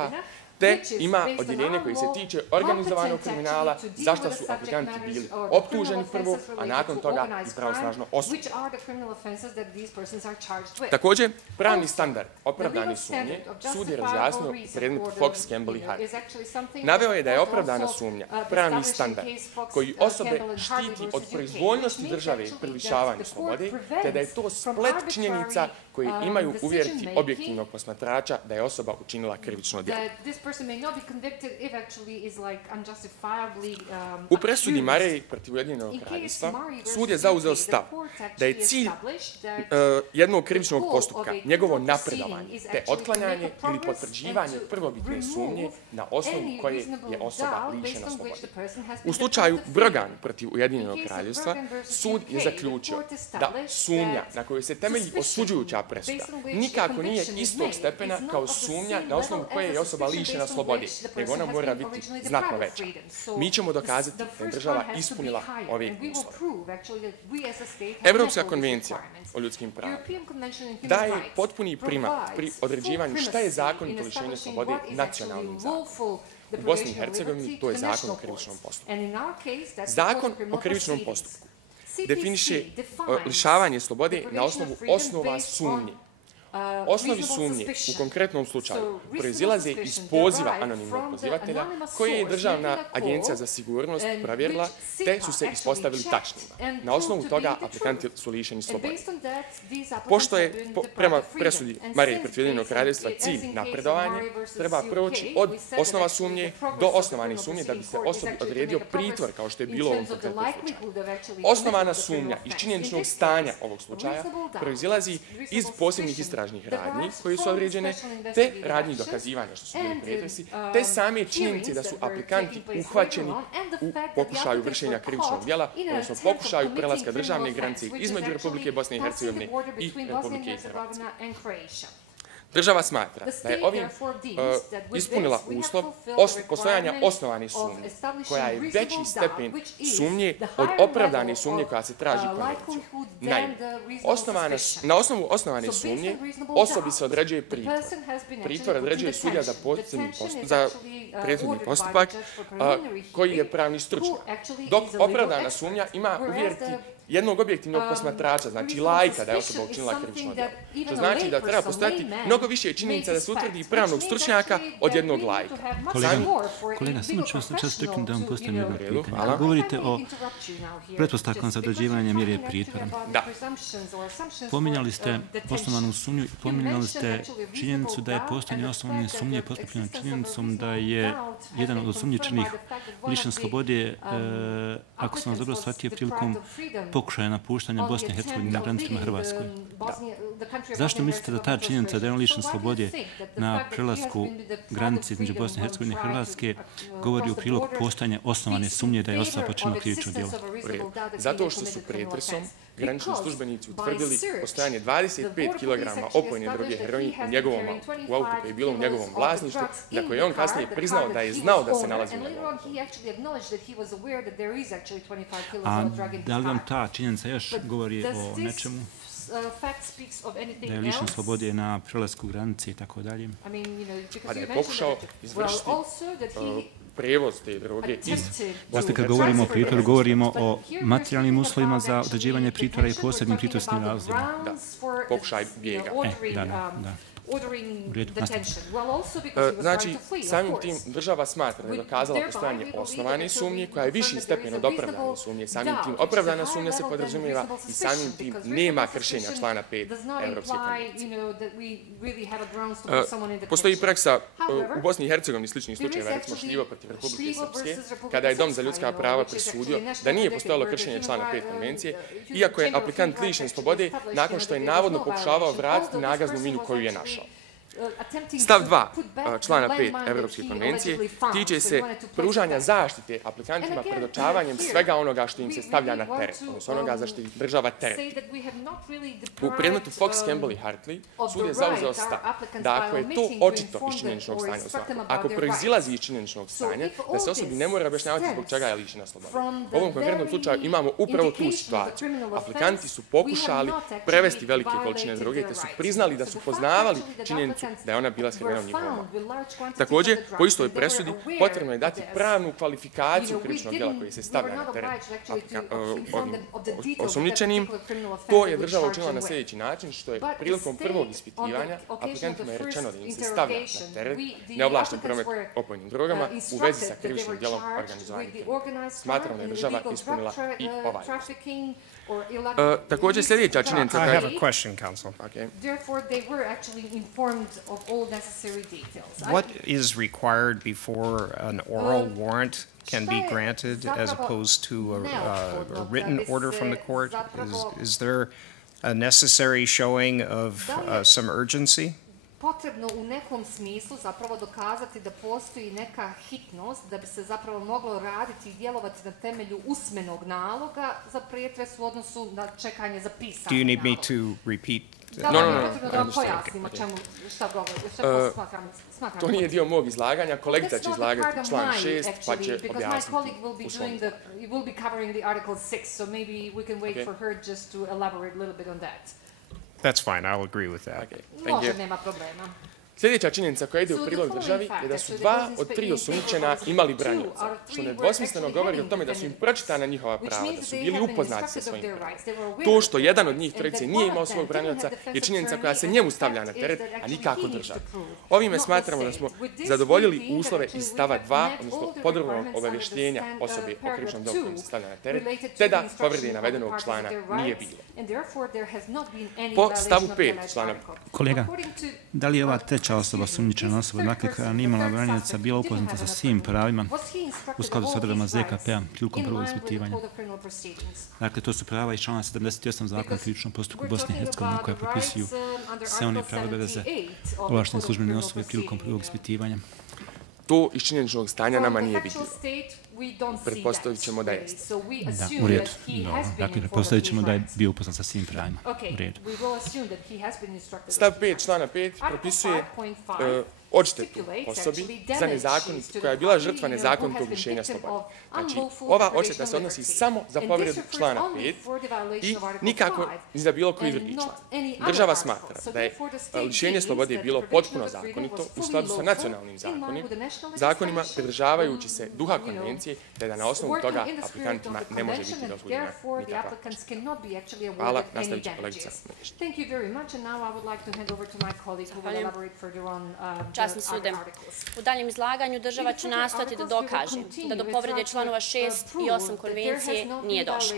te ima odjeljenje koje se tiče organizovanog kriminala, za što su aplikanti bili optuženi prvo, a nakon toga i pravosnažno osuđeni. Također, pravni standard opravdane sumnje sud je razjasnio u predmetu Fox, Campbell i Hart. Naveo je da je opravdana sumnja pravni standard koji osobe štiti od proizvoljnosti države pri lišavanju slobode, te da je to splet činjenica koje imaju uvjeriti objektivnog posmatrača da je osoba učinila krivično djelo. U presudi Mareji protiv Ujedinjenog kraljevstva sud je zauzeo stav da je cilj jednog krivičnog postupka njegovo napredovanje, te otklanjanje ili potvrđivanje prvobitne sumnje na osnovu koje je osoba lišena slobode. U slučaju Brogan protiv Ujedinjenog kraljevstva sud je zaključio da sumnja na kojoj se temelji osuđujuća presuda nikako nije istog stepena kao sumnja na osnovu koje je osoba lišena slobode, nego ona mora biti znatno veća. Mi ćemo dokazati da je država ispunila ove uslove. Evropska konvencija o ljudskim pravima daje potpuni primat pri određivanju šta je zakonito lišenje slobode nacionalnim zakonom. U Bosni i Hercegovini to je zakon o krivičnom postupku. Zakon o krivičnom postupku definiše lišavanje slobode na osnovu osnova sumnje. Osnovi sumnje u konkretnom slučaju proizilaze iz poziva anonimnog pozivatelja koje je Državna agencija za sigurnost provjerila te su se ispostavili tačnima. Na osnovu toga aplikanti su lišeni slobode. Pošto je prema presudi Marije protiv Ujedinjenog kraljevstva cilj napredovanje, treba proći od osnova sumnje do osnovane sumnje da bi se osobi odredio pritvor kao što je bilo u ovom konkretnom slučaju. Osnovana sumnja iz činjeničnog stanja ovog slučaja proizilazi iz posebnih istražnih radnji koji su određene, te radnji dokazivanja što su bili pretresi, te same činjenice da su aplikanti uhvaćeni u pokušaju vršenja krivičnog djela, odnosno pokušaju prelaska državne granice između Republike Bosne i Hercegovine i Republike Hrvatske. Država smatra da je ovim ispunila uslov postojanja osnovane sumnje, koja je veći stepen sumnje od opravdane sumnje koja se traži konvencijom. Naime, na osnovu osnovane sumnje osobi se određuje pritvor. Pritvor određuje sudija za prethodni postupak koji je pravni stručnjak. Dok opravdana sumnja ima uvjeriti jednog objektivnog posmatrača, znači laika da je osoba učinila krivično djelo. Što znači da treba postojati mnogo više činjenica da se utvrdi pravnog stručnjaka od jednog laika. Kolega, samo ću vas čas reknuti da vam postavim jedno pitanje. Govorite o pretpostavkama za određivanje mjere pritvora. Da. Pominjali ste osnovanu sumnju i pominjali ste činjenicu da je postojanje osnovane sumnje potkrijepljeno činjenicom da je jedan od osumnjičenih lišen slobode, ako sam vas dobro shvatio, prilikom pokušaja napuštanja Bosne i Hercegovine na granicama Hrvatskoj. Zašto mislite da ta činjenica da je on lišen slobode na prelasku granice između Bosne i Hercegovine i Hrvatske govori u prilog postojanja osnovane sumnje da je osoba počinila krivično djelo? Zato što su pretresom granični službenici utvrdili postojanje 25 kg opojne droge heroin u autu koji je bilo u njegovom vlasništvu, na koje je on kasnije priznao da je znao da se nalazi u njegovom. A da li vam ta činjenica još govori o nečemu? Da je lišen slobode na prelasku granice i tako dalje? A da je pokušao izvršiti prevoz te droge iz... Dakle, kad govorimo o pritvoru, govorimo o materijalnim uslovima za određivanje pritvora i posebnim pritvorskim razlozima. Da, pokušaj bijega. Da. Znači, samim tim država smatra da je dokazala postojanje osnovane sumnje koja je viši stepen od opravdane sumnje. Samim tim opravdana sumnja se podrazumijeva i samim tim nema kršenja člana 5 Evropske konvencije. Postoji praksa u Bosni i Hercegovini sličnih slučajeva, recimo Šljivo protiv Republike Srpske, kada je Dom za ljudska prava presudio da nije postojalo kršenje člana 5 konvencije, iako je aplikant lišen slobode nakon što je navodno pokušavao vratiti nagaznu minu koju je našao. Stav 2 člana 5 Evropske konvencije tiče se pružanja zaštite aplikantima predočavanjem svega onoga što im se stavlja na teret, odnosno onoga za što ih država teret. U predmetu Fox, Campbell i Hartley sud je zauzeo stav da ako je to očito iz činjeničnog stanja, ako proizilazi iz činjeničnog stanja, da se osobi ne mora objašnjavati zbog čega je lišena slobode. U ovom konkretnom slučaju imamo upravo tu situaciju. Aplikanti su pokušali prevesti velike količine droge te su priznali da su poznavali činjenicu da je ona bila skrivena u njihovom autu. Također, po istoj presudi potrebno je dati pravnu kvalifikaciju krivičnog djela koji se stavlja na teret osumnjičenim. To je država učinila na sljedeći način, što je prilikom prvog ispitivanja aplikantima je rečeno da im se stavlja na teret neovlašten promet opojnim drogama u vezi sa krivičnim djelom organizovanih kriminala. Smatramo da je država ispunila i ovaj uslov. Također sljedeća činjenica... I have a question, counsel. Therefore, they were actually informed of all necessary details. What is required before an oral warrant can be granted as opposed to a written order from the court? Is there a necessary showing of some urgency? Potrebno u nekom smislu zapravo dokazati da postoji neka hitnost da bi se zapravo moglo raditi i djelovati na temelju usmenog naloga za pretres u odnosu na čekanje za pisani nalog. Do you need me to repeat? Potrebno da vam pojasnimo šta smatram. To nije dio mog izlaganja, kolegica će izlagati član 6, pa će objasniti u svom. You will be covering the Article 6, so maybe we can wait for her just to elaborate a little bit on that. That's fine, I'll agree with that. Može, nema problema. Sljedeća činjenica koja ide u prilog državi je da su 2 od 3 osumnjičena imali branioca, što nedvosmisleno govori o tome da su im pročitana njihova prava, da su bili upoznati sa svojim pravima. To što jedan od njih trojice nije imao svog branioca je činjenica koja se njemu stavlja na teret, a nikako državi. Ovime smatramo da smo zadovoljili uslove iz stava 2, odnosno podrobnog obavještenja osobe o krivičnom djelu kojim se stavlja na teret, te da povrede navedenog člana nije bilo. Po stavu 5 člana... Kolega, da li je ova treća osoba, osumnjičena osoba, dakle koja nije imala branioca, bila upoznata sa svim pravima u skladu s odredbama ZKP-a prilikom prvog ispitivanja? Dakle, to su prava iz člana 78 Zakona o krivičnom postupku Bosne i Hercegovine koja propisuju sve one prava obaveze ovlaštene službene osobe prilikom prvog ispitivanja. To iz činjeničnog stanja nama nije vidljivo. Pretpostavit ćemo da jeste. Da, u redu. Dakle, pretpostavit ćemo da je bio upoznat sa svim pravima. U redu. Stav 5 člana 5 propisuje odštetu osobi za nezakonitost, koja je bila žrtva nezakonitog lišenja slobode. Znači, ova odšteta se odnosi samo za povredu člana 5 i nikako ni za bilo koji drugi član. Država smatra da je lišenje slobode bilo potpuno zakonito u skladu sa nacionalnim zakonima, pridržavajući se duha konvencije, te da na osnovu toga aplikantima ne može biti dozvoljena nikakva odšteta. Hvala, nastavit će kolegica. Časni sude. U daljem izlaganju država će nastojati da dokaže da do povrede članova 6 i 8 konvencije nije došlo.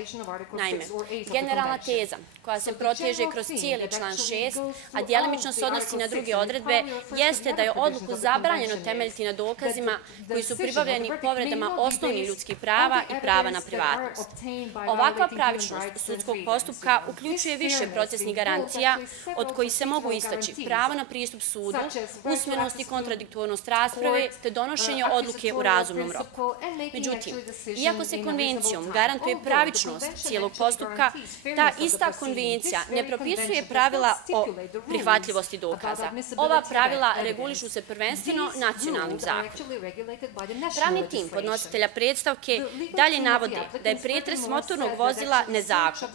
Naime, generalna teza koja se proteže kroz cijeli član 6, a djelimično se odnosi na druge odredbe, jeste da je odluku zabranjeno temeljiti na dokazima koji su pribavljeni povredama osnovnih ljudskih prava i prava na privatnost. Ovakva pravičnost sudskog postupka uključuje više procesnih garancija od kojih se mogu istaći pravo na pristup sudu, usmenost i kontradiktornost rasprave te donošenje odluke u razumnom roku. Međutim, iako se konvencijom garantuje pravičnost cijelog postupka, ta ista konvencija ne propisuje pravila o prihvatljivosti dokaza. Ova pravila regulišu se prvenstveno nacionalnim zakonom. Pravni tim podnositelja predstavke dalje navode da je pretres motornog vozila nezakon,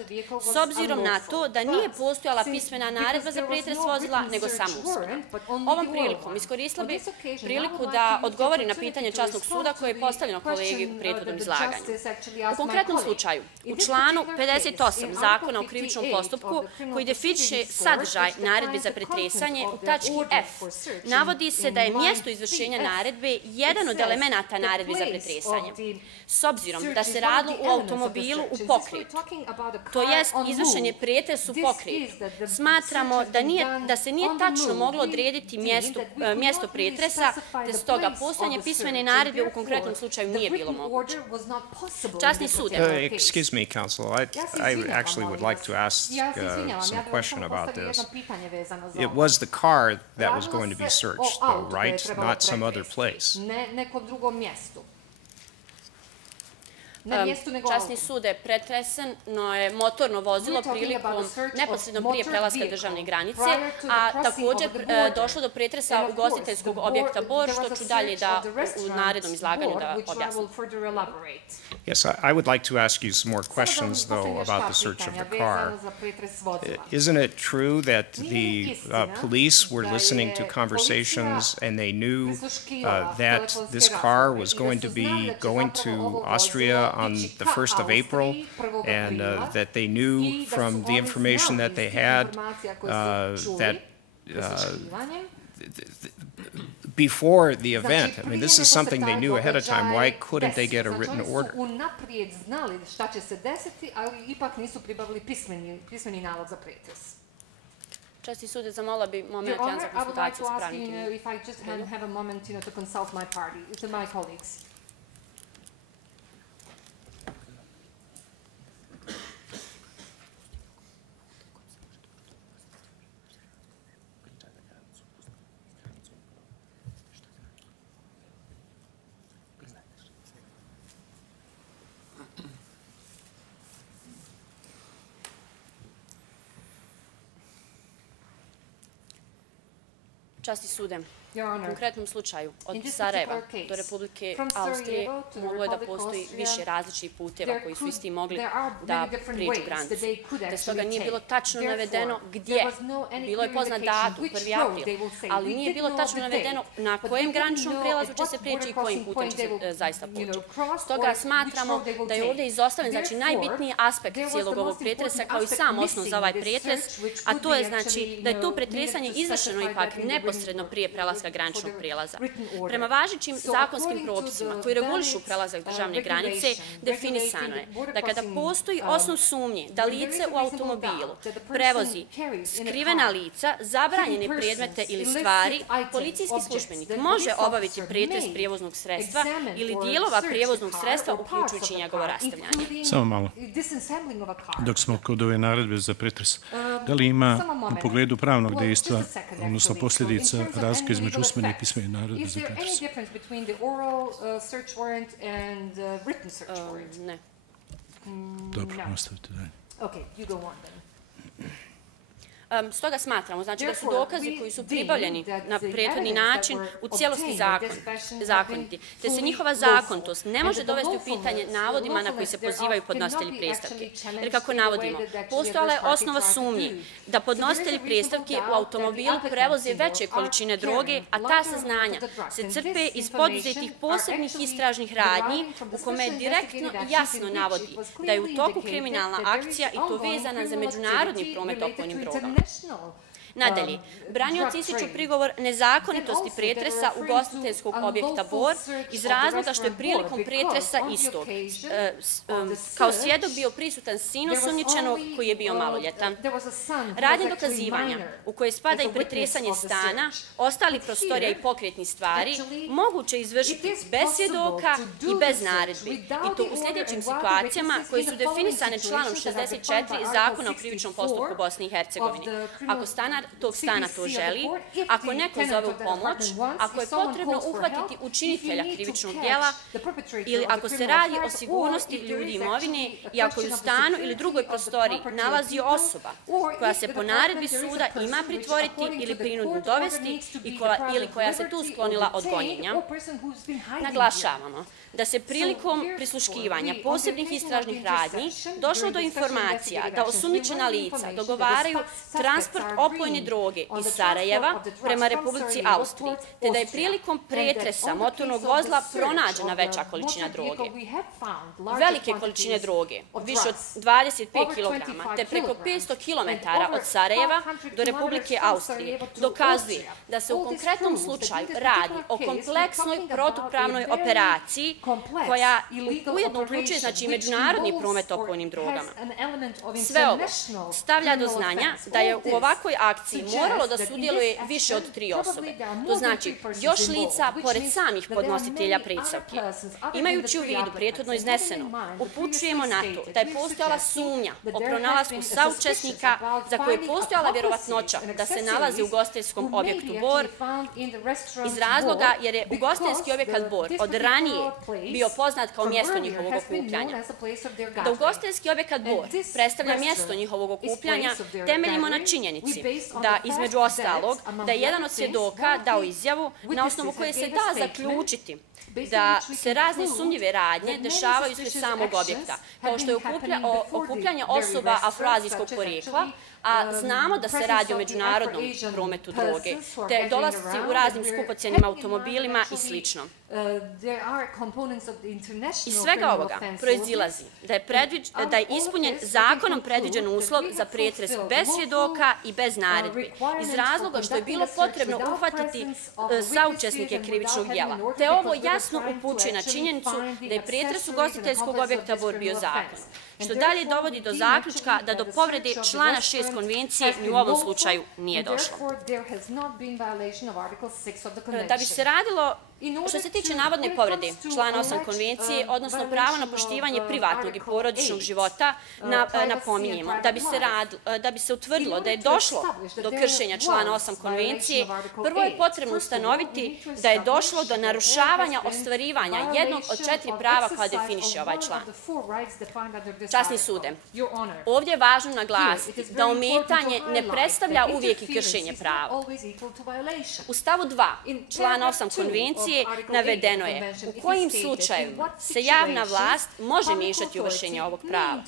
s obzirom na to da nije postojala pismena naredba za pretres vozila, nego samo usmena. Ovom prilikom iskoristila bi priliku da odgovori na pitanje časnog suda koje je postavljeno kolegi u prethodnom izlaganju. U konkretnom slučaju, u članu 58 Zakona o krivičnom postupku, koji definiše sadržaj naredbe za pretresanje, u tački F navodi se da je mjesto izvršenja naredbe jedan od elemenata naredbe za pretresanje. S obzirom da se radilo u automobilu u pokretu, to jest izvršen je pretres u pokretu, smatramo da se nije tačno moglo odrediti mjesto pretresa, te stoga postojanje pismene naredbe u konkretnom slučaju nije bilo moguće. Časni sud. Excuse me, counsel. I actually would like to ask some question about this. It was the car that was going to be searched, though, right? Not some other place. Časni sud je pretreseno je motorno vozilo prilikom neposredno prije prelaska državne granice, a također došlo do pretresa ugostiteljskog objekta Bor, što ću dalje da u narednom izlaganju da objasnim. Yes, I would like to ask you some more questions, though, about the search of the car. Isn't it true that the police were listening to conversations and they knew that this car was going to be going to Austria on the 1st of April, and that they knew from the information that they had that before the event, I mean, this is something they knew ahead of time. Why couldn't they get a written order? Časni sud, zamolila bi moment jedan za konsultaciju s pravnikom. Časni sude, u konkretnom slučaju od Sarajeva do Republike Austrije moglo je da postoji više različitih puteva koji su isti mogli da prijeđu granicu. Te stoga nije bilo tačno navedeno gdje. Bilo je poznat datum, 1. april, ali nije bilo tačno navedeno na kojem graničnom prelazu će se prijeći i kojim putem će se zaista poći. Stoga smatramo da je ovdje izostavljen najbitniji aspekt cijelog ovog pretresa kao i sam osnov za ovaj pretres, a to je da je to pretresanje izvršeno ipak neposredno prije prelaska graničnog prijelaza. Prema važećim zakonskim propisima koji regulišu prelazak državne granice, definisano je da kada postoji osnov sumnje da lice u automobilu prevozi skrivena lica, zabranjene predmete ili stvari, policijski službenik može obaviti pretres prijevoznog sredstva ili dijelova prijevoznog sredstva uključujući njegovo rastavljanje. Samo malo. Dok smo kod ove naredbe za pretres, da li ima u pogledu pravnog dejstva, odnosno posljedica, razlike između usmene i pismene naredbe za pretres? Ne. Dobro, nastavite dalje. Stoga smatramo da su dokazi koji su pribavljeni na prethodni način u cijelosti zakoniti, te se njihova zakonitost ne može dovesti u pitanje navodima na koji se pozivaju podnositelji predstavke. Jer kako navodimo, postojala je osnova sumnji da podnositelji predstavke u automobilu prevoze veće količine droge, a ta saznanja se crpe iz poduzetih posebnih istražnih radnji u kome direktno i jasno navodi da je u toku kriminalna akcija i to vezana za međunarodni promet opojnim drogama. Nadalje, branioci ističu prigovor nezakonitosti pretresa ugostiteljskog objekta Bor iz razloga što je prilikom pretresa istog kao svjedok bio prisutan sin osumnjičenog koji je bio maloljetan. Radnje dokazivanja u koje spada i pretresanje stana, ostali prostorija i pokretni stvari moguće izvršiti bez svjedoka i bez naredbi i to u sljedećim situacijama koje su definisane članom 64 Zakona o krivičnom postupku Bosne i Hercegovine. Ako stanar tog stana to želi, ako neko zove u pomoć, ako je potrebno uhvatiti učinitelja krivičnog djela ili ako se radi o sigurnosti ljudi i imovine i ako je u stanu ili drugoj prostoriji nalazi osoba koja se po naredbi suda ima pritvoriti ili prinudno dovesti ili koja se tu sklonila od gonjenja. Naglašavamo da se prilikom prisluškivanja posebnih istražnih radnji došlo do informacija da osumnjičena lica dogovaraju transport opojne droge iz Sarajeva prema Republici Austriji, te da je prilikom pretresa motornog vozila pronađena veća količina droge. Velike količine droge, više od 25 kg, te preko 500 km od Sarajeva do Republike Austrije, dokazuje da se u konkretnom slučaju radi o kompleksnoj protupravnoj operaciji koja ujedno uključuje međunarodni promet opojnim drogama. Sve ovo stavlja do znanja da je u ovakvoj akciji akciji moralo da sudjeluje više od 3 osobe. To znači još lica pored samih podnositelja predstavke. Imajući u vidu prethodno izneseno, upućujemo na to da je postojala sumnja o pronalasku saučesnika za koje je postojala vjerovatnoća da se nalaze u ugostiteljskom objektu Bor iz razloga jer je ugostiteljski objekat Bor od ranije bio poznat kao mjesto njihovog okupljanja. Da ugostiteljski objekat Bor predstavlja mjesto njihovog okupljanja temeljimo na činjenici da, između ostalog, da je jedan od svjedoka dao izjavu na osnovu koje se da zaključiti da se razne sumnjive radnje dešavaju ispred samog objekta, kao što je okupljanje osoba afroazijskog porijekla, a znamo da se radi o međunarodnom prometu droge, te dolasci u raznim skupocjenim automobilima i sl. Iz svega ovoga proizilazi da je ispunjen zakonom predviđen uslov za pretres bez svjedoka i bez naredbi, iz razloga što je bilo potrebno uhvatiti saučesnike krivičnog djela, te ovo jasno upućuje na činjenicu da je pretres ugostiteljskog objekta Bor bio zakon, što dalje dovodi do zaključka da do povrede člana 6 konvencije ni u ovom slučaju nije došlo. Da bi se radilo, što se tiče navodne povrede člana 8 konvencije, odnosno pravo na poštivanje privatnog i porodičnog života, napominjemo da bi se utvrdilo da je došlo do kršenja člana 8 konvencije, prvo je potrebno ustanoviti da je došlo do narušavanja ostvarivanja jednog od 4 prava koja definiše ovaj član. Časni sude, ovdje je važno naglasiti da ometanje ne predstavlja uvijek i kršenje prava. U stavu 2 člana 8 konvencije navedeno je u kojim slučajevima se javna vlast može miješati u vršenje ovog prava.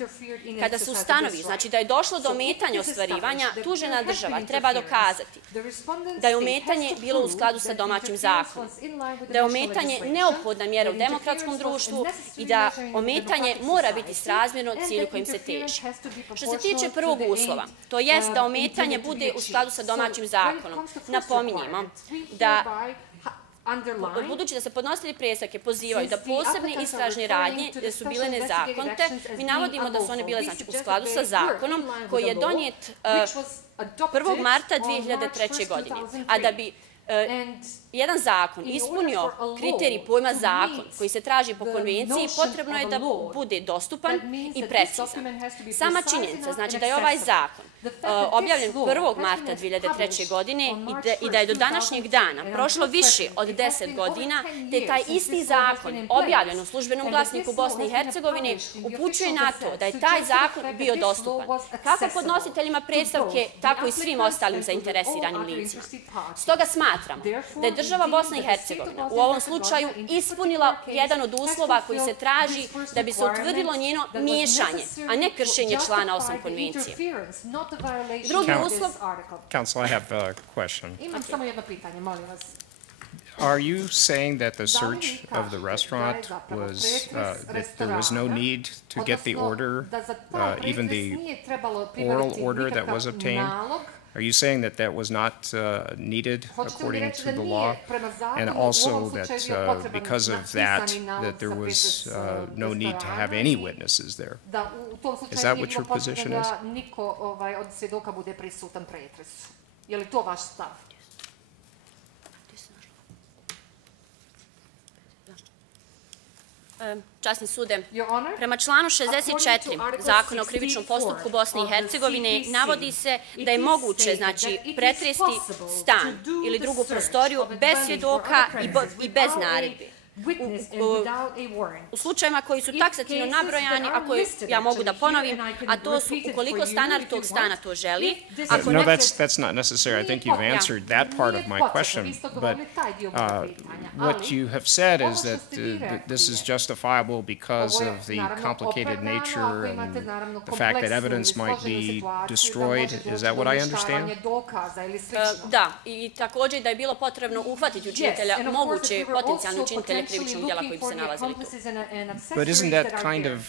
Kada se ustanovi, znači da je došlo do ometanja ostvarivanja, tužena država treba dokazati da je ometanje bilo u skladu sa domaćim zakonom, da je ometanje neophodna mjera u demokratskom društvu i da ometanje mora biti srazmjerno cilju kojim se teži. Što se tiče prvog uslova, to jest da ometanje bude u skladu sa domaćim zakonom, napominjemo da budući da se podnositelji predstavke pozivaju da posebne istražne radnje su bile nezakonite, mi navodimo da su one bile u skladu sa zakonom koji je donijet 1. marta 2003. godine. A da bi jedan zakon ispunio kriterij pojma zakon koji se traži po konvenciji, potrebno je da bude dostupan i precizan. Sama činjenica znači da je ovaj zakon objavljen 1. marta 2003. godine i da je do današnjeg dana prošlo više od 10 godina, te taj isti zakon objavljen u službenom glasniku Bosne i Hercegovine upućuje na to da je taj zakon bio dostupan kako podnositeljima predstavke, tako i svim ostalim zainteresiranim licima. Stoga smatram da je država Bosna i Hercegovina u ovom slučaju ispunila jedan od uslova koji se traži da bi se utvrdilo njeno miješanje, a ne kršenje člana 8 konvencije. Drugi uslov... Counsel, I have a question. Imam samo jedno pitanje, molim vas. Are you saying that the search of the restaurant was, that there was no need to get the order, even the oral order that was obtained? Are you saying that that was not needed according to the law? And also that because of that, that there was no need to have any witnesses there? Is that what your position is? Je li to vaš stav? Časni sude, prema članu 64 Zakona o krivičnom postupku Bosne i Hercegovine navodi se da je moguće, znači, pretresti stan ili drugu prostoriju bez svjedoka i bez naredbi. U slučajima koji su taksativno nabrojani, a koje ja mogu da ponovim, a to su ukoliko stanar tog stana to želi. No, that's not necessary. I think you've answered that part of my question, but what you have said is that this is justifiable because of the complicated nature and the fact that evidence might be destroyed. Is that what I understand? Da, i također da je bilo potrebno uhvatiti učinitelja, moguće potencijalne učinitelje krivičnog djela koji bi se nalazili tu. But isn't that kind of